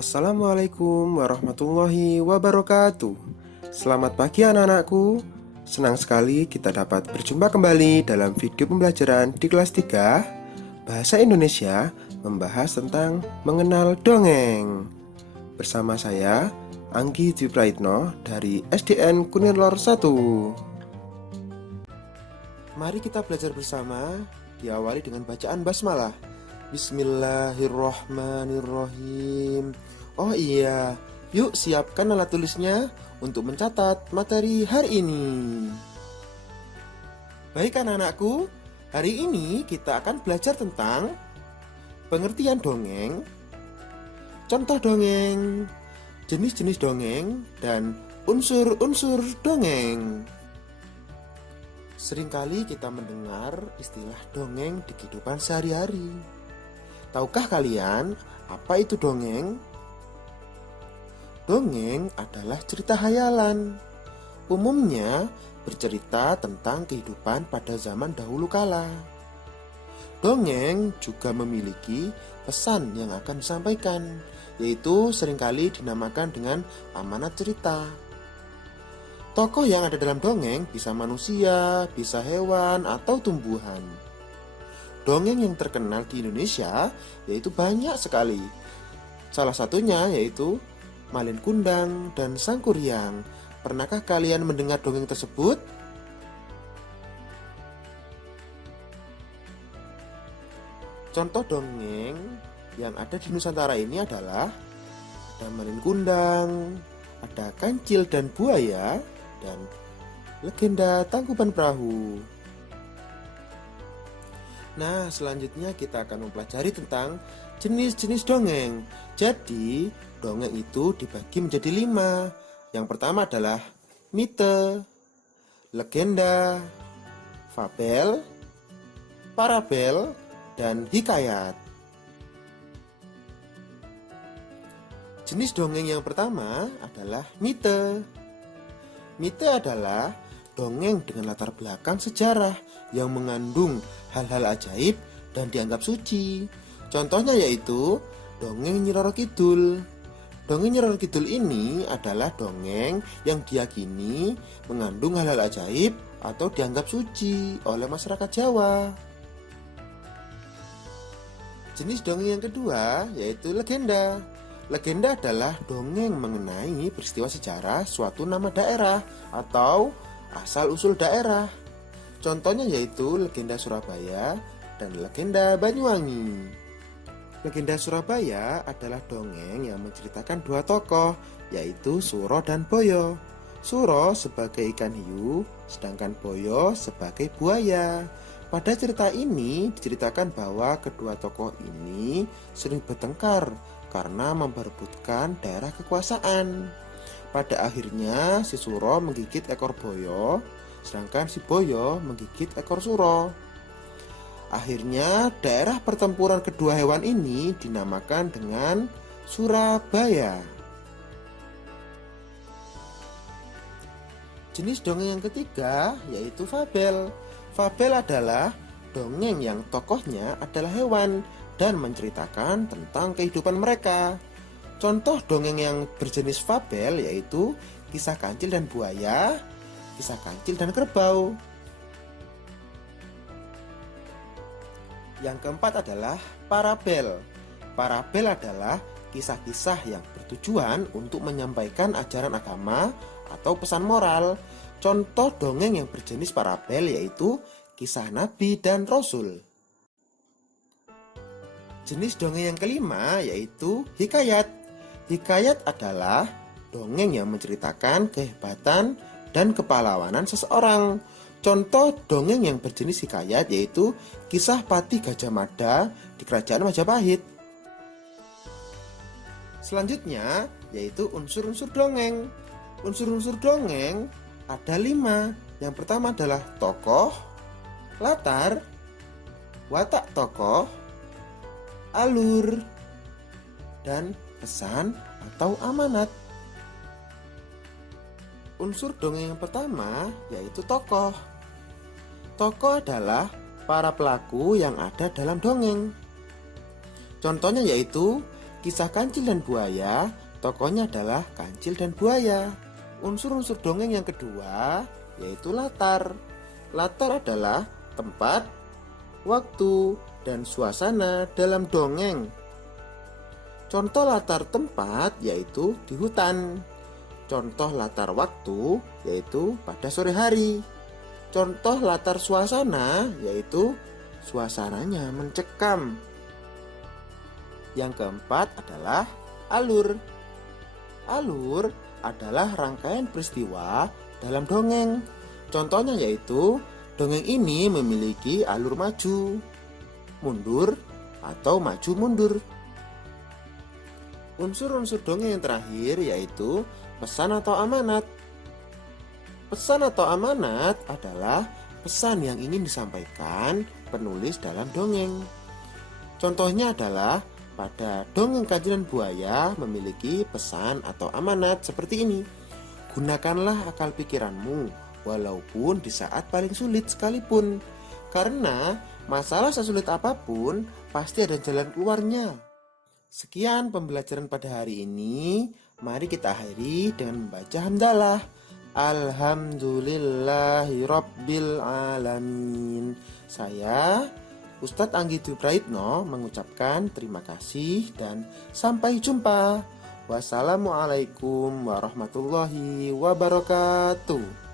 Assalamualaikum warahmatullahi wabarakatuh. Selamat pagi anak-anakku. Senang sekali kita dapat berjumpa kembali dalam video pembelajaran di kelas 3 Bahasa Indonesia membahas tentang mengenal dongeng. Bersama saya, Anggi Dwi Praitno dari SDN Kunirlor 1. Mari kita belajar bersama, diawali dengan bacaan basmalah. Bismillahirrohmanirrohim. Oh iya, yuk siapkan alat tulisnya untuk mencatat materi hari ini. Baik anak-anakku, hari ini kita akan belajar tentang pengertian dongeng, contoh dongeng, jenis-jenis dongeng, dan unsur-unsur dongeng. Seringkali kita mendengar istilah dongeng di kehidupan sehari-hari. Tahukah kalian apa itu dongeng? Dongeng adalah cerita hayalan. Umumnya bercerita tentang kehidupan pada zaman dahulu kala. Dongeng juga memiliki pesan yang akan disampaikan, yaitu seringkali dinamakan dengan amanat cerita. Tokoh yang ada dalam dongeng bisa manusia, bisa hewan, atau tumbuhan. Dongeng yang terkenal di Indonesia yaitu banyak sekali. Salah satunya yaitu Malin Kundang dan Sang Kuryang. Pernahkah kalian mendengar dongeng tersebut? Contoh dongeng yang ada di Nusantara ini adalah ada Malin Kundang, ada Kancil dan Buaya, dan legenda Tangkuban Perahu. Nah, selanjutnya kita akan mempelajari tentang jenis-jenis dongeng. Jadi, dongeng itu dibagi menjadi 5. Yang pertama adalah mite, legenda, fabel, parabel, dan hikayat. Jenis dongeng yang pertama adalah mite. Mite adalah dongeng dengan latar belakang sejarah yang mengandung hal-hal ajaib dan dianggap suci. Contohnya yaitu dongeng Nyi Roro Kidul. Dongeng Nyi Roro Kidul ini adalah dongeng yang diyakini mengandung hal-hal ajaib atau dianggap suci oleh masyarakat Jawa. Jenis dongeng yang kedua yaitu legenda. Legenda adalah dongeng mengenai peristiwa sejarah suatu nama daerah atau asal-usul daerah. Contohnya yaitu legenda Surabaya dan legenda Banyuwangi. Legenda Surabaya adalah dongeng yang menceritakan dua tokoh, yaitu Suro dan Boyo. Suro sebagai ikan hiu, sedangkan Boyo sebagai buaya. Pada cerita ini diceritakan bahwa kedua tokoh ini sering bertengkar karena memperebutkan daerah kekuasaan. Pada akhirnya si Suro menggigit ekor Boyo, sedangkan si Boyo menggigit ekor Suro. Akhirnya daerah pertempuran kedua hewan ini dinamakan dengan Surabaya. Jenis dongeng yang ketiga yaitu fabel. Fabel adalah dongeng yang tokohnya adalah hewan dan menceritakan tentang kehidupan mereka. Contoh dongeng yang berjenis fabel yaitu kisah Kancil dan Buaya, kisah Kancil dan Kerbau. Yang keempat adalah parabel. Parabel adalah kisah-kisah yang bertujuan untuk menyampaikan ajaran agama atau pesan moral. Contoh dongeng yang berjenis parabel yaitu kisah Nabi dan Rasul. Jenis dongeng yang kelima yaitu hikayat. Hikayat adalah dongeng yang menceritakan kehebatan dan kepahlawanan seseorang. Contoh dongeng yang berjenis hikayat yaitu kisah Patih Gajah Mada di Kerajaan Majapahit. Selanjutnya yaitu unsur-unsur dongeng. Unsur-unsur dongeng ada 5. Yang pertama adalah tokoh, latar, watak tokoh, alur, dan pesan atau amanat. Unsur dongeng yang pertama yaitu tokoh. Tokoh adalah para pelaku yang ada dalam dongeng. Contohnya yaitu Kisah Kancil dan Buaya, tokohnya adalah kancil dan buaya. Unsur-unsur dongeng yang kedua yaitu latar. Latar adalah tempat, waktu, dan suasana dalam dongeng. Contoh latar tempat yaitu di hutan. Contoh latar waktu yaitu pada sore hari. Contoh latar suasana yaitu suasananya mencekam. Yang keempat adalah alur. Alur adalah rangkaian peristiwa dalam dongeng. Contohnya yaitu dongeng ini memiliki alur maju, mundur, atau maju mundur. Unsur-unsur dongeng yang terakhir yaitu pesan atau amanat. Pesan atau amanat adalah pesan yang ingin disampaikan penulis dalam dongeng. Contohnya adalah pada dongeng Kancil dan Buaya memiliki pesan atau amanat seperti ini. Gunakanlah akal pikiranmu walaupun di saat paling sulit sekalipun. Karena masalah sesulit apapun pasti ada jalan keluarnya. Sekian pembelajaran pada hari ini. Mari kita akhiri dengan membaca hamdalah. Alhamdulillahirabbil alamin. Saya Ustadz Anggi Dwi Praitno mengucapkan terima kasih dan sampai jumpa. Wassalamualaikum warahmatullahi wabarakatuh.